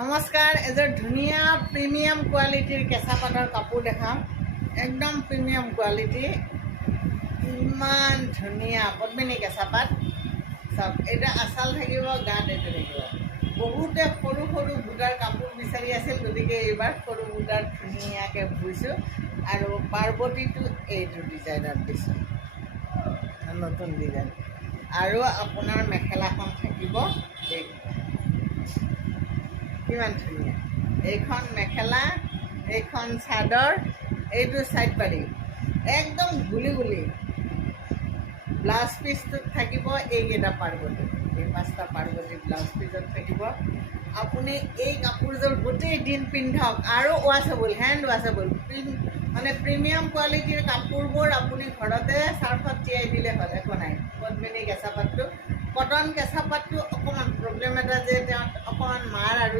নমস্কাৰ, এযোৰ ধুনীয়া প্ৰিমিয়াম কোৱালিটিৰ কেঁচা পাটৰ কাপোৰ দেখাম। একদম প্ৰিমিয়াম কোৱালিটি, ইমান ধুনীয়া পদ্মিনী কেঁচা পাট। চাওক, এইটো আঁচাল থাকিব, গাত এইটো থাকিব। বহুতে সৰু সৰু বুটাৰ কাপোৰ বিচাৰি আছিল, গতিকে এইবাৰ সৰু বুটাৰ ধুনীয়াকৈ বুইছোঁ। আৰু পাৰ্বতীটো এইটো ডিজাইনত দিছোঁ, নতুন ডিজাইন। আৰু আপোনাৰ মেখেলাখন থাকিব কিমান ধুনীয়া। এইখন মেখেলা, এইখন চাদৰ, এইটো চাইড পাৰি, একদম গুলি গুলি। ব্লাউজ পিচটোত থাকিব এইকেইটা পাৰ্বতী, এই 5টা পাৰ্বতী ব্লাউজ পিচত থাকিব। আপুনি এই কাপোৰযোৰ গোটেই দিন পিন্ধক, আৰু ৱাশ্বেবল, হেণ্ড ৱাশ্বেবল। মানে প্ৰিমিয়াম কোৱালিটিৰ কাপোৰবোৰ আপুনি ঘৰতে চাৰ্ফত তিয়াই দিলে হ'ল, একো নাই। পদ্মিনী কেঁচা পাতটো, কটন কেঁচা পাতটো অকণমান প্ৰব্লেম এটা যে তেওঁ অকণমান মাৰ আৰু